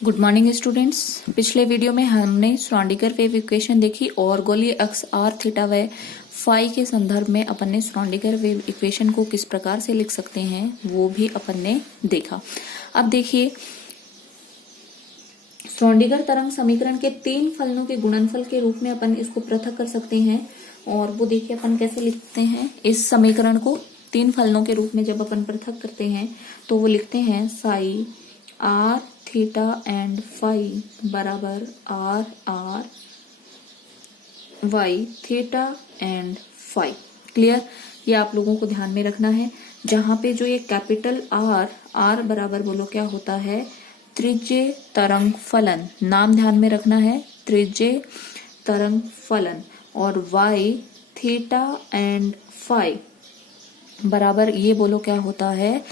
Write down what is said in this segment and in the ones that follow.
Good morning students. पिछले video में हमने श्रोडिंगर वेव इक्वेशन देखी और गोलीय अक्ष आर थीटा व फाई के संदर्भ में अपन ने श्रोडिंगर वेव इक्वेशन को किस प्रकार से लिख सकते हैं वो भी अपन ने देखा। अब देखिए, श्रोडिंगर तरंग समीकरण के तीन फलनों के गुणनफल के रूप में अपन इसको पृथक कर सकते हैं और वो देखिए अपन कैसे लिखते हैं। इस समीकरण को तीन फलनों के रूप में जब अपन पृथक करते हैं तो वो लिखते हैं psi R theta and phi बराबर R R Y theta and phi. Clear? ये आप लोगों को ध्यान में रखना है। जहां पे जो ये कैपिटल आर बराबर बोलो क्या होता है, त्रिज्य तरंग फलन। नाम ध्यान में रखना है, त्रिज्य तरंग फलन। और वाई थीटा एंड फाई बराबर ये बोलो क्या होता है,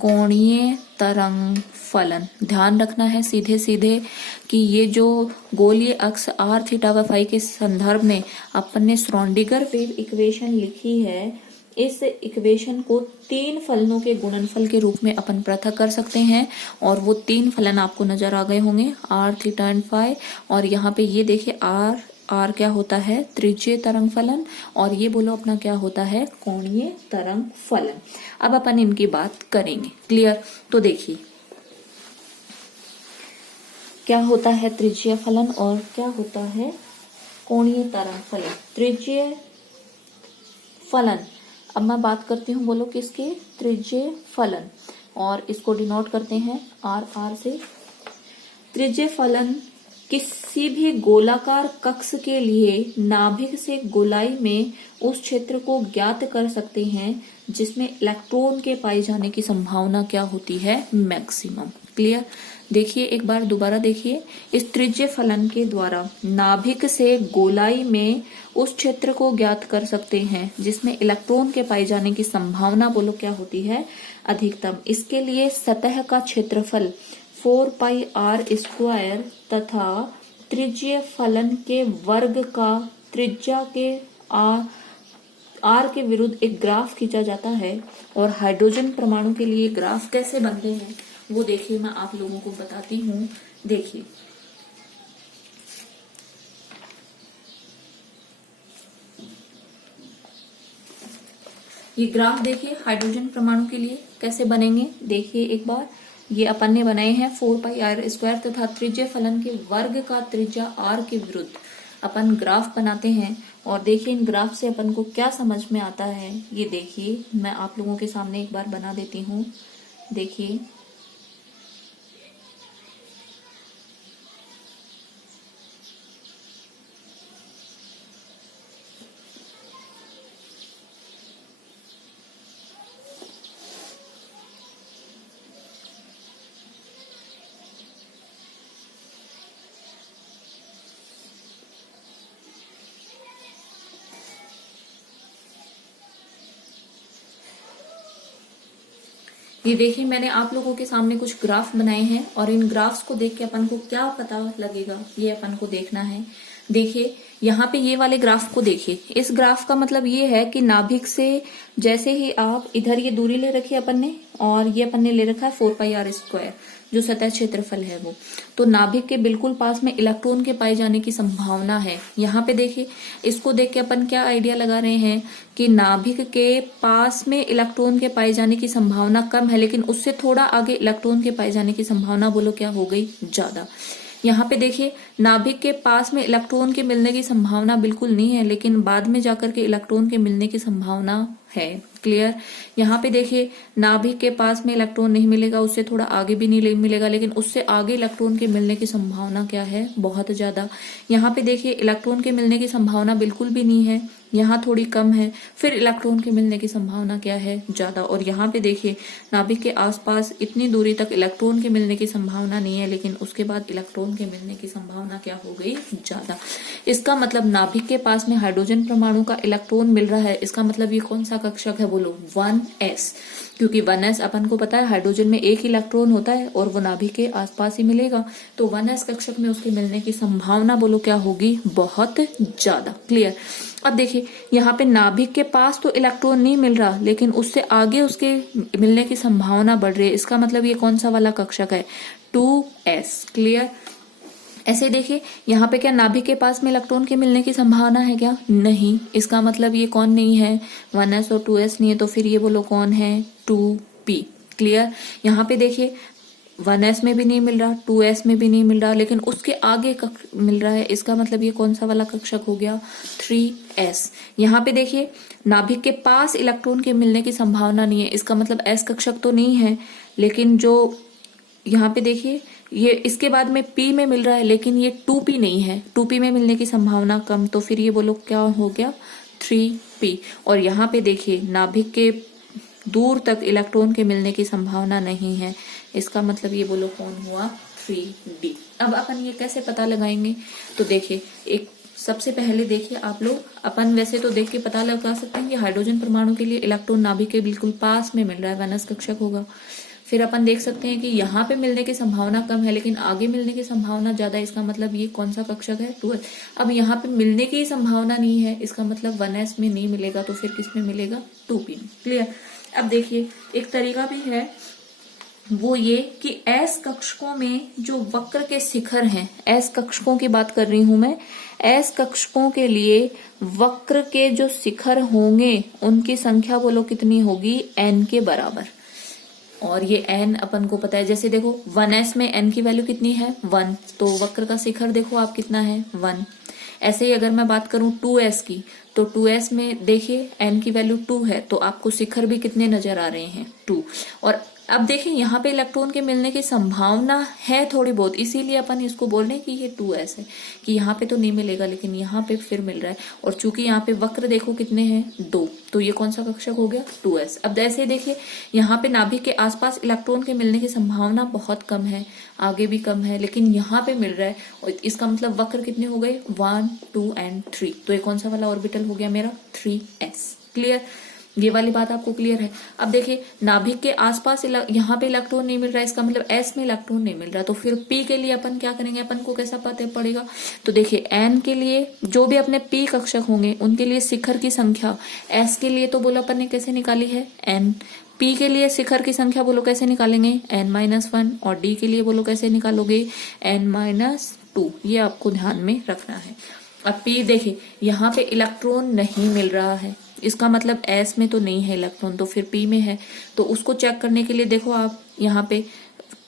कोणीय तरंग फलन। ध्यान रखना है सीधे सीधे कि ये जो गोलीय अक्ष आर थीटा व फाई के संदर्भ में अपन ने श्रोडिंगर वेव इक्वेशन लिखी है, इस इक्वेशन को तीन फलनों के गुणनफल के रूप में अपन पृथक कर सकते हैं। और वो तीन फलन आपको नजर आ गए होंगे, आर थीटा एंड फाई। और यहाँ पे ये देखिए आर क्या होता है, त्रिज्यीय तरंग फलन, और ये बोलो अपना क्या होता है, कोणीय तरंग फलन। अब अपन इनकी बात करेंगे। क्लियर? तो देखिए क्या होता है त्रिज्यीय फलन और क्या होता है कोणीय तरंग फलन। त्रिज्यीय फलन, अब मैं बात करती हूँ, बोलो किसके, त्रिज्यीय फलन, और इसको डिनोट करते हैं आर से। त्रिज्यीय फलन किसी भी गोलाकार कक्ष के लिए नाभिक से गोलाई में उस क्षेत्र को ज्ञात कर सकते हैं जिसमें इलेक्ट्रॉन के पाए जाने की संभावना क्या होती है, मैक्सिमम। क्लियर? देखिए एक बार दोबारा देखिए, इस त्रिज्यीय फलन के द्वारा नाभिक से गोलाई में उस क्षेत्र को ज्ञात कर सकते हैं जिसमें इलेक्ट्रॉन के पाए जाने की संभावना बोलो क्या होती है, अधिकतम। इसके लिए सतह का क्षेत्रफल 4 पाई आर स्क्वायर तथा त्रिज्यीय फलन के वर्ग का त्रिज्या के आर के विरुद्ध एक ग्राफ खींचा जाता है। और हाइड्रोजन परमाणु के लिए ग्राफ कैसे बनते हैं वो देखिए मैं आप लोगों को बताती हूँ। देखिए ये ग्राफ देखिए हाइड्रोजन परमाणु के लिए कैसे बनेंगे। देखिए एक बार, ये अपन ने बनाए हैं 4 पाई आर स्क्वायर तथा त्रिज्यीय फलन के वर्ग का त्रिज्या आर के विरुद्ध अपन ग्राफ बनाते हैं। और देखिए इन ग्राफ से अपन को क्या समझ में आता है, ये देखिए मैं आप लोगों के सामने एक बार बना देती हूँ। देखिए ये देखिए मैंने आप लोगों के सामने कुछ ग्राफ बनाए हैं और इन ग्राफ्स को देख के अपन को क्या पता लगेगा ये अपन को देखना है। देखिए यहाँ पे ये वाले ग्राफ को देखिए, इस ग्राफ का मतलब ये है कि नाभिक से जैसे ही आप इधर ये दूरी ले रखी है अपन ने, और ये अपन ने ले रखा है 4 पाई आर स्क्वायर जो सतह क्षेत्रफल है वो, तो नाभिक के बिल्कुल पास में इलेक्ट्रॉन के पाए जाने की संभावना है। यहाँ पे देखिए, इसको देख के अपन क्या आइडिया लगा रहे हैं कि नाभिक के पास में इलेक्ट्रॉन के पाए जाने की संभावना कम है, लेकिन उससे थोड़ा आगे इलेक्ट्रॉन के पाए जाने की संभावना बोलो क्या हो गई, ज्यादा। यहाँ पे देखिए नाभिक के पास में इलेक्ट्रॉन के मिलने की संभावना बिल्कुल नहीं है, लेकिन बाद में जाकर के इलेक्ट्रॉन के मिलने की संभावना है। क्लियर? यहाँ पे देखिए नाभिक के पास में इलेक्ट्रॉन नहीं मिलेगा, उससे थोड़ा आगे भी नहीं मिलेगा, लेकिन उससे आगे इलेक्ट्रॉन के मिलने की संभावना क्या है, बहुत ज्यादा। यहाँ पे देखिए इलेक्ट्रॉन के मिलने की संभावना बिल्कुल भी नहीं है, यहाँ थोड़ी कम है, फिर इलेक्ट्रॉन के मिलने की संभावना क्या है, ज्यादा। और यहाँ पे देखिए नाभिक के आसपास इतनी दूरी तक इलेक्ट्रॉन के मिलने की संभावना नहीं है, लेकिन उसके बाद इलेक्ट्रॉन के मिलने की संभावना क्या हो गई, ज्यादा। इसका मतलब नाभिक के पास में हाइड्रोजन परमाणु का इलेक्ट्रॉन मिल रहा है, इसका मतलब ये कौन सा कक्षक है, बोलो 1s, क्योंकि 1s अपन को पता है हाइड्रोजन में एक इलेक्ट्रॉन होता है और वो नाभिक के आसपास ही मिलेगा, तो 1s कक्षक में उसके मिलने की संभावना बोलो क्या होगी, बहुत ज्यादा। क्लियर? अब देखिए यहाँ पे नाभिक के पास तो इलेक्ट्रॉन नहीं मिल रहा, लेकिन उससे आगे उसके मिलने की संभावना बढ़ रही है। इसका मतलब ये कौन सा वाला कक्षक है, 2s। क्लियर। ऐसे देखिए यहाँ पे क्या नाभिक के पास में इलेक्ट्रॉन के मिलने की संभावना है क्या? नहीं। इसका मतलब ये कौन नहीं है? 1s और 2s नहीं है, तो फिर ये बोलो कौन है? 2p। क्लियर। यहाँ पे देखिए 1s में भी नहीं मिल रहा, 2s में भी नहीं मिल रहा, लेकिन उसके आगे मिल रहा है। इसका मतलब ये कौन सा वाला कक्षक हो गया? 3s। यहाँ पे देखिए नाभिक के पास इलेक्ट्रॉन के मिलने की संभावना नहीं है, इसका मतलब s कक्षक तो नहीं है, लेकिन जो यहाँ पे देखिए ये इसके बाद में p में मिल रहा है, लेकिन ये 2p नहीं है, 2p में मिलने की संभावना कम, तो फिर ये बोलो क्या हो गया? 3p। और यहाँ पे देखिए नाभिक के दूर तक इलेक्ट्रॉन के मिलने की संभावना नहीं है, इसका मतलब ये बोलो कौन हुआ? 3d। अब अपन ये कैसे पता लगाएंगे? तो देखिए एक सबसे पहले देखिए आप लोग, अपन वैसे तो देख के पता लगा सकते हैं कि हाइड्रोजन परमाणु के लिए इलेक्ट्रॉन नाभिक के बिल्कुल पास में मिल रहा है, 1s कक्षक होगा। फिर अपन देख सकते हैं कि यहाँ पे मिलने की संभावना कम है, लेकिन आगे मिलने की संभावना ज्यादा है, इसका मतलब ये कौन सा कक्षक है? 2s। अब यहाँ पे मिलने की संभावना नहीं है, इसका मतलब 1s में नहीं मिलेगा, तो फिर किस में मिलेगा? 2p में। क्लियर। अब देखिए एक तरीका भी है, वो ये कि s कक्षकों में जो वक्र के शिखर हैं, s कक्षकों की बात कर रही हूं मैं, s कक्षकों के लिए वक्र के जो शिखर होंगे उनकी संख्या बोलो कितनी होगी? n के बराबर। और ये n अपन को पता है, जैसे देखो 1s में n की वैल्यू कितनी है? 1, तो वक्र का शिखर देखो आप कितना है? 1। ऐसे ही अगर मैं बात करूं 2s की, तो 2s में देखिए n की वैल्यू 2 है, तो आपको शिखर भी कितने नजर आ रहे हैं? 2। और अब देखिए यहाँ पे इलेक्ट्रॉन के मिलने की संभावना है थोड़ी बहुत, इसीलिए अपन इसको बोल रहे हैं कि ये 2s है, कि यहाँ पे तो नहीं मिलेगा लेकिन यहाँ पे फिर मिल रहा है। और चूंकि यहाँ पे वक्र देखो कितने हैं? 2, तो ये कौन सा कक्षक हो गया? 2s। अब ऐसे देखिए यहाँ पे नाभिक के आसपास इलेक्ट्रॉन के मिलने की संभावना बहुत कम है, आगे भी कम है, लेकिन यहाँ पे मिल रहा है, और इसका मतलब वक्र कितने हो गए? 1, 2 एंड 3, तो ये कौन सा वाला ऑर्बिटल हो गया मेरा? 3s। क्लियर। ये वाली बात आपको क्लियर है। अब देखिए नाभिक के आसपास यहाँ पे इलेक्ट्रॉन नहीं मिल रहा है, इसका मतलब s में इलेक्ट्रॉन नहीं मिल रहा, तो फिर p के लिए अपन क्या करेंगे? अपन को कैसा पता पड़ेगा? तो देखिए n के लिए जो भी अपने p कक्षक होंगे उनके लिए शिखर की संख्या, s के लिए तो बोलो अपन ने कैसे निकाली है? n। p के लिए शिखर की संख्या बोलो कैसे निकालेंगे? n-1। और d के लिए बोलो कैसे निकालोगे? n-2। ये आपको ध्यान में रखना है। अब p देखिए यहाँ पे इलेक्ट्रॉन नहीं मिल रहा है, इसका मतलब s में तो नहीं है इलेक्ट्रॉन, तो फिर p में है, तो उसको चेक करने के लिए देखो आप यहाँ पे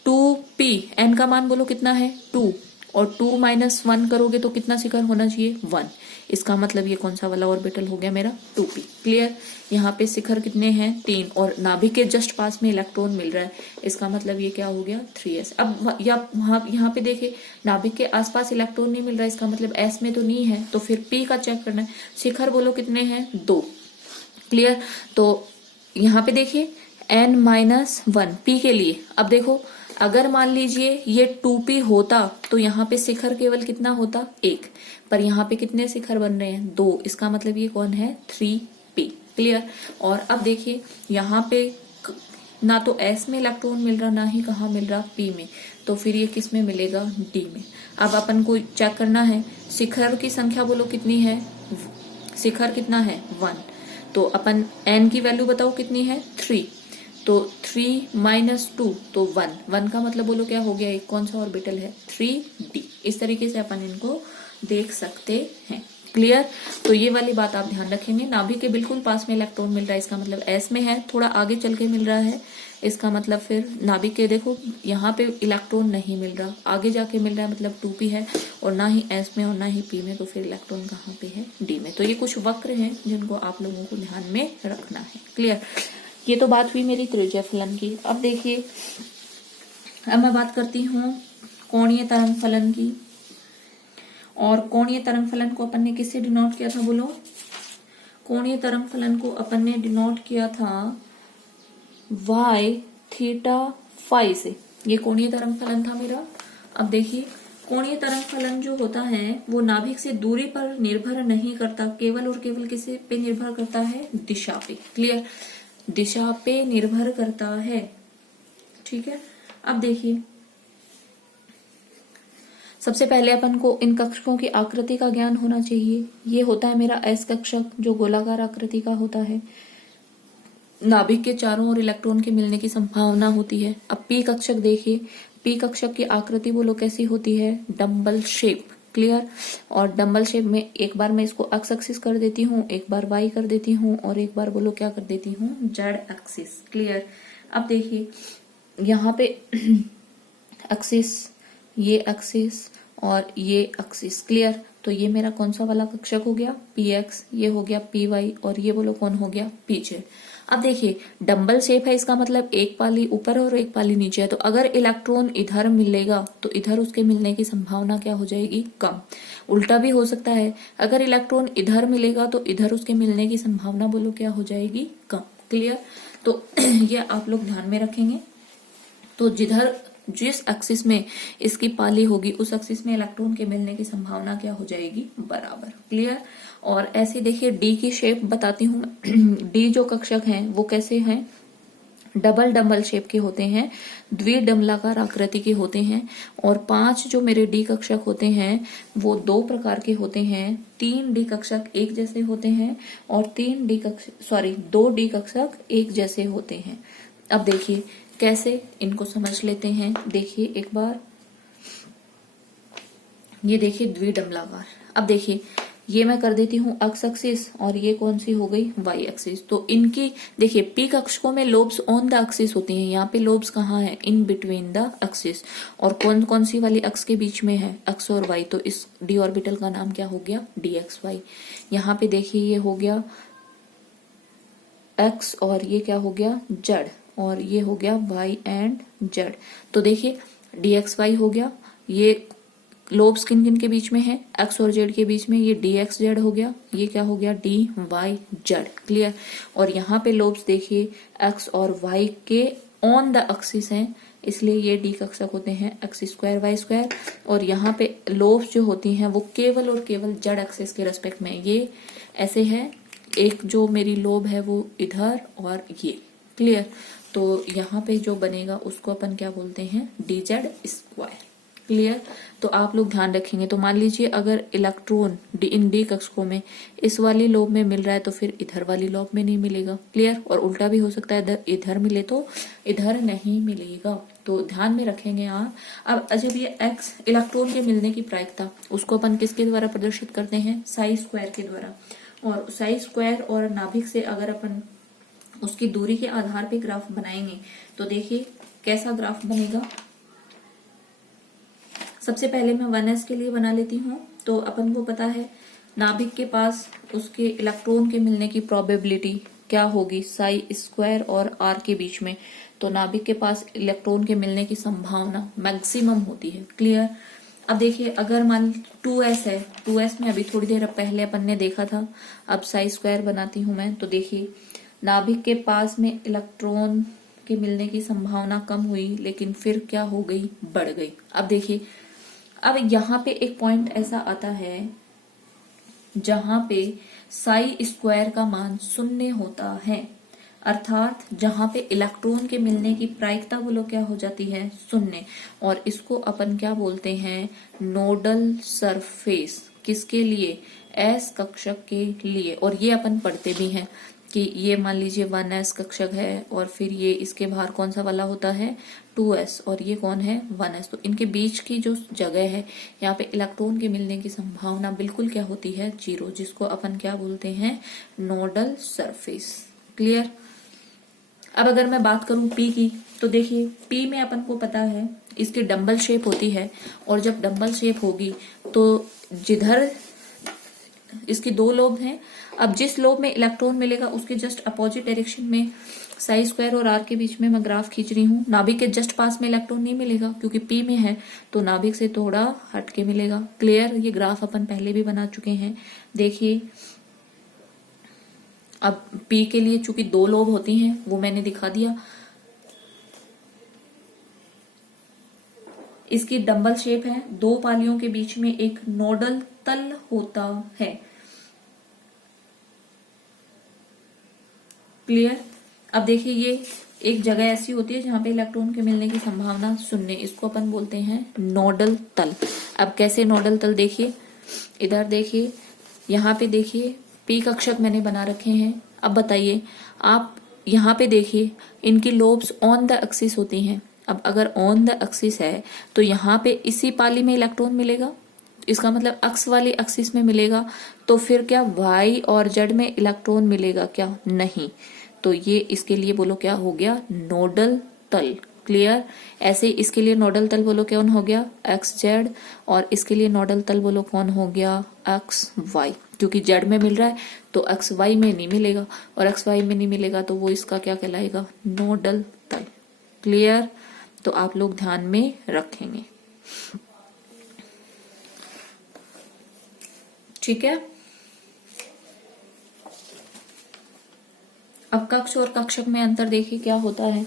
2p, n का मान बोलो कितना है? 2, और 2 - 1 करोगे तो कितना शिखर होना चाहिए? 1। इसका मतलब ये कौन सा वाला ऑर्बिटल हो गया मेरा? 2p। क्लियर। यहाँ पे शिखर कितने हैं? 3, और नाभिक के जस्ट पास में इलेक्ट्रॉन मिल रहा है, इसका मतलब ये क्या हो गया? 3s। अब यहाँ पे देखिए नाभिक के आसपास इलेक्ट्रॉन नहीं मिल रहा है, इसका मतलब s में तो नहीं है, तो फिर p का चेक करना है। शिखर बोलो कितने हैं? 2। क्लियर। तो यहाँ पे देखिए n-1 p के लिए। अब देखो अगर मान लीजिए ये 2p होता तो यहाँ पे शिखर केवल कितना होता? 1, पर यहाँ पे कितने शिखर बन रहे हैं? 2, इसका मतलब ये कौन है? 3p। क्लियर। और अब देखिए यहाँ पे ना तो s में इलेक्ट्रॉन मिल रहा, ना ही कहाँ मिल रहा? p में, तो फिर ये किस में मिलेगा? d में। अब अपन को चेक करना है शिखर की संख्या बोलो कितनी है? शिखर कितना है? 1, तो अपन n की वैल्यू बताओ कितनी है? 3, तो 3 - 2 तो 1 का मतलब बोलो क्या हो गया? एक कौन सा ऑर्बिटल है? 3d। इस तरीके से अपन इनको देख सकते हैं। क्लियर। तो ये वाली बात आप ध्यान रखेंगे, नाभिक के बिल्कुल पास में इलेक्ट्रॉन मिल रहा है, इसका मतलब s में है, थोड़ा आगे चल के मिल रहा है, इसका मतलब फिर नाभिक के देखो यहाँ पे इलेक्ट्रॉन नहीं मिल रहा, आगे जाके मिल रहा है, मतलब 2p है, और ना ही s में और ना ही p में, तो फिर इलेक्ट्रॉन कहाँ पे है? d में। तो ये कुछ वक्र हैं जिनको आप लोगों को ध्यान में रखना है। क्लियर। ये तो बात हुई मेरी त्रिज्या फलन की। अब देखिए अब मैं बात करती हूँ कोणीय तरंग फलन की। और कोणीय तरंग फलन को अपन ने किससे डिनोट किया था बोलो? कोणीय तरंग फलन को अपन ने डिनोट किया था y θ φ से। ये कोणीय तरंग फलन था मेरा। अब देखिए कोणीय तरंग फलन जो होता है वो नाभिक से दूरी पर निर्भर नहीं करता, केवल और केवल किसे पे निर्भर करता है? दिशा पे। क्लियर। दिशा पे निर्भर करता है। ठीक है। अब देखिए सबसे पहले अपन को इन कक्षकों की आकृति का ज्ञान होना चाहिए। ये होता है मेरा s कक्षक जो गोलाकार आकृति का होता है, नाभिक के चारों ओर इलेक्ट्रॉन के मिलने की संभावना होती है। अब p कक्षक देखिए, पी कक्षक की आकृति बोलो कैसी होती है, डम्बल शेप। क्लियर। और डम्बल शेप में एक बार मैं इसको एक्स एक्सिस कर देती हूँ, एक बार वाई कर देती हूँ, और एक बार बोलो क्या कर देती हूँ, जेड एक्सिस। क्लियर। अब देखिए यहाँ पे एक्सिस, ये एक्सिस और ये एक्सिस। क्लियर। तो ये मेरा कौन सा वाला कक्षक हो गया, पी एक्स, ये हो गया पी वाई, और ये बोलो कौन हो गया, पी जेड। अब देखिए डम्बल शेप है, इसका मतलब एक पाली ऊपर और एक पाली नीचे है, तो अगर इलेक्ट्रॉन इधर मिलेगा तो इधर उसके मिलने की संभावना क्या हो जाएगी, कम। उल्टा भी हो सकता है, अगर इलेक्ट्रॉन इधर मिलेगा तो इधर उसके मिलने की संभावना बोलो क्या हो जाएगी, कम। क्लियर। तो ये आप लोग ध्यान में रखेंगे। तो जिस एक्सिस में इसकी पाली होगी उस एक्सिस में इलेक्ट्रॉन के मिलने की संभावना क्या हो जाएगी, बराबर। क्लियर। और ऐसे देखिए डी की शेप बताती हूँ मैं। डी जो कक्षक हैं वो कैसे हैं, डबल डम्बल शेप के होते हैं, द्विडम्बलाकार आकृति के होते हैं। और 5 जो मेरे डी कक्षक होते हैं वो 2 प्रकार के होते हैं। 3 डी कक्षक एक जैसे होते हैं और 2 डी कक्षक एक जैसे होते हैं। अब देखिए कैसे इनको समझ लेते हैं। देखिए एक बार, ये देखिए द्विडम्बलाकार। अब देखिए ये मैं कर देती हूँ एक्स एक्सिस और ये कौन सी हो गई, वाई एक्सिस। तो इनकी देखिए पी कक्षकों में लोब्स ऑन द एक्सिस होती हैं, यहाँ पे लोब्स कहाँ है, इन बिटवीन द एक्सिस। और कौन कौन सी वाली एक्स के बीच में है, एक्स और वाई। तो इस डी ऑर्बिटल का नाम क्या हो गया, डी एक्स वाई। यहाँ पे देखिए ये हो गया एक्स और ये क्या हो गया, जेड, और ये हो गया वाई एंड जेड। तो देखिए डी एक्स वाई हो गया, ये लोब्स किन किन के बीच में है, एक्स और जेड के बीच में, ये डी एक्स जेड हो गया, ये क्या हो गया, डी वाई जेड। क्लियर। और यहाँ पे लोब्स देखिए एक्स और वाई के ऑन द एक्सिस हैं, इसलिए ये डी कक्षक होते हैं एक्स स्क्वायर वाई स्क्वायर। और यहाँ पे लोब्स जो होती हैं वो केवल और केवल जेड एक्सिस के रेस्पेक्ट में, ये ऐसे है, एक जो मेरी लोब है वो इधर और ये। क्लियर। तो यहाँ पे जो बनेगा उसको अपन क्या बोलते हैं, डी जेड स्क्वायर। क्लियर। तो आप लोग ध्यान रखेंगे। तो मान लीजिए अगर इलेक्ट्रॉन इन डी कक्षकों में इस वाली लोब में मिल रहा है तो फिर इधर वाली लोब में नहीं मिलेगा। क्लियर। और उल्टा भी हो सकता है, इधर मिले तो इधर नहीं मिलेगा। तो ध्यान में रखेंगे आप। अब जब ये एक्स इलेक्ट्रॉन के मिलने की प्रायिकता, उसको अपन किसके द्वारा प्रदर्शित करते हैं, साई स्क्वायर के द्वारा। और साई स्क्वायर और नाभिक से अगर अपन उसकी दूरी के आधार पे ग्राफ बनाएंगे तो देखिए कैसा ग्राफ बनेगा। सबसे पहले मैं 1s के लिए बना लेती हूँ। तो अपन को पता है नाभिक के पास उसके इलेक्ट्रॉन के मिलने की प्रोबेबिलिटी क्या होगी, साई स्क्वायर और आर के बीच में। तो नाभिक के पास इलेक्ट्रॉन के मिलने की संभावना मैक्सिमम होती है। क्लियर। अब देखिए अगर मान 2s है, 2s में अभी थोड़ी देर पहले अपन ने देखा था, अब साई स्क्वायर बनाती हूं मैं। तो देखिए नाभिक के पास में इलेक्ट्रॉन के मिलने की संभावना कम हुई, लेकिन फिर क्या हो गई, बढ़ गई। अब देखिए अब यहाँ पे एक पॉइंट ऐसा आता है जहां पे साई स्क्वायर का मान 0 होता है, अर्थात जहां पे इलेक्ट्रॉन के मिलने की प्रायिकता बोलो क्या हो जाती है, 0। और इसको अपन क्या बोलते हैं, नोडल सरफेस। किसके लिए, एस कक्षक के लिए। और ये अपन पढ़ते भी हैं कि ये मान लीजिए 1s कक्षक है और फिर ये इसके बाहर कौन सा वाला होता है, 2s, और ये कौन है, 1s। तो इनके बीच की जो जगह है यहाँ पे इलेक्ट्रॉन के मिलने की संभावना बिल्कुल क्या होती है, 0, जिसको अपन क्या बोलते हैं, नोडल सरफेस। क्लियर। अब अगर मैं बात करूं P की, तो देखिए P में अपन को पता है इसकी डम्बल शेप होती है। और जब डम्बल शेप होगी तो जिधर इसकी 2 लोब हैं, अब जिस लोब में इलेक्ट्रॉन मिलेगा उसके जस्ट अपोजिट डायरेक्शन में साई स्क्वायर और आर के बीच में मैं ग्राफ खींच रही हूँ। नाभिक के जस्ट पास में इलेक्ट्रॉन नहीं मिलेगा क्योंकि पी में है, तो नाभिक से थोड़ा हट के मिलेगा। क्लियर। ये ग्राफ अपन पहले भी बना चुके हैं। देखिए अब पी के लिए चूंकि 2 लोब होती हैं वो मैंने दिखा दिया। इसकी डम्बल शेप है, 2 पालियों के बीच में एक नोडल तल होता है। क्लियर। अब देखिए ये एक जगह ऐसी होती है जहां पे इलेक्ट्रॉन के मिलने की संभावना 0, इसको अपन बोलते हैं नोडल तल। अब कैसे नोडल तल, देखिए इधर देखिए, यहाँ पे देखिए पी कक्षक मैंने बना रखे हैं। अब बताइए आप यहाँ पे देखिए इनकी लोब्स ऑन द एक्सिस होती हैं, अब अगर ऑन द एक्सिस है तो यहाँ पे इसी पाली में इलेक्ट्रॉन मिलेगा, इसका मतलब अक्स वाली एक्सिस में मिलेगा, तो फिर क्या वाई और जेड में इलेक्ट्रॉन मिलेगा क्या? नहीं। तो ये इसके लिए बोलो क्या हो गया? नोडल तल। क्लियर? ऐसे इसके लिए नोडल तल बोलो कौन हो गया? एक्स जेड, और इसके लिए नोडल तल बोलो कौन हो गया? X Y. क्योंकि जेड में मिल रहा है तो एक्स वाई में नहीं मिलेगा, और एक्स वाई में नहीं मिलेगा तो वो इसका क्या कहलाएगा? नोडल तल। क्लियर? तो आप लोग ध्यान में रखेंगे। ठीक है। अब कक्ष और कक्षक में अंतर देखिए क्या होता है।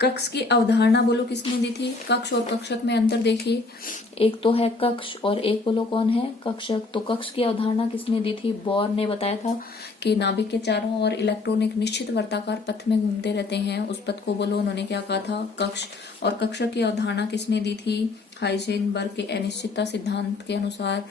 कक्ष की अवधारणा बोलो किसने दी थी? कक्ष और कक्षक में अंतर देखिए, एक तो है कक्ष और एक बोलो कौन है? कक्षक। तो कक्ष की अवधारणा किसने दी थी? बोर ने बताया था कि नाभिक के चारों ओर इलेक्ट्रॉन एक निश्चित वर्ताकार पथ में घूमते रहते हैं, उस पथ को बोलो उन्होंने क्या कहा था? कक्ष। और कक्षक की अवधारणा किसने दी थी? हाइजेनबर्ग के अनिश्चितता सिद्धांत के अनुसार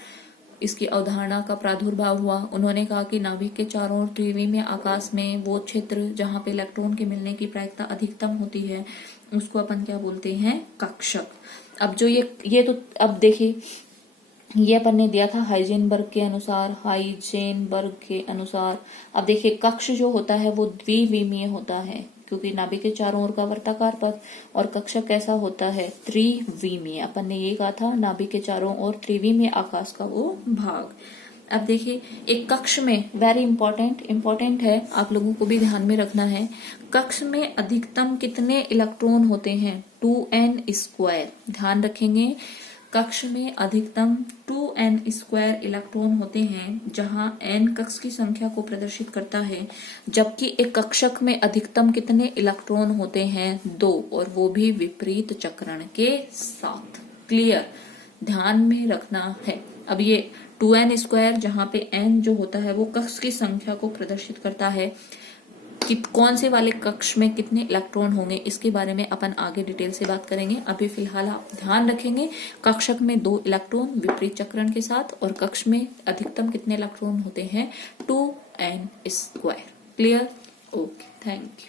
इसकी अवधारणा का प्रादुर्भाव हुआ। उन्होंने कहा कि नाभिक के चारों ओर त्रिविमीय आकाश में वो क्षेत्र जहां पे इलेक्ट्रॉन के मिलने की प्रायिकता अधिकतम होती है उसको अपन क्या बोलते हैं? कक्षक। अब जो ये तो अब देखिए ये अपन ने दिया था हाइजेनबर्ग के अनुसार, हाइजेनबर्ग के अनुसार। अब देखिए कक्ष जो होता है वो द्विविमीय होता है क्योंकि नाभिक के चारों ओर का वर्ताकार पथ, और कक्षक कैसा होता है? त्रिविमीय। अपन ने ये कहा था नाभिक के चारों ओर त्रिविमीय आकाश का वो भाग। अब देखिए एक कक्ष में वेरी इंपॉर्टेंट है, आप लोगों को भी ध्यान में रखना है, कक्ष में अधिकतम कितने इलेक्ट्रॉन होते हैं? 2n²। ध्यान रखेंगे, कक्ष में अधिकतम 2n² इलेक्ट्रॉन होते हैं, जहां n कक्ष की संख्या को प्रदर्शित करता है, जबकि एक कक्षक में अधिकतम कितने इलेक्ट्रॉन होते हैं? 2, और वो भी विपरीत चक्रण के साथ। क्लियर? ध्यान में रखना है। अब ये 2n² जहां पे n जो होता है वो कक्ष की संख्या को प्रदर्शित करता है कि कौन से वाले कक्ष में कितने इलेक्ट्रॉन होंगे, इसके बारे में अपन आगे डिटेल से बात करेंगे। अभी फिलहाल आप ध्यान रखेंगे कक्षक में 2 इलेक्ट्रॉन विपरीत चक्रण के साथ, और कक्ष में अधिकतम कितने इलेक्ट्रॉन होते हैं? 2n²। Clear? Okay, thank you.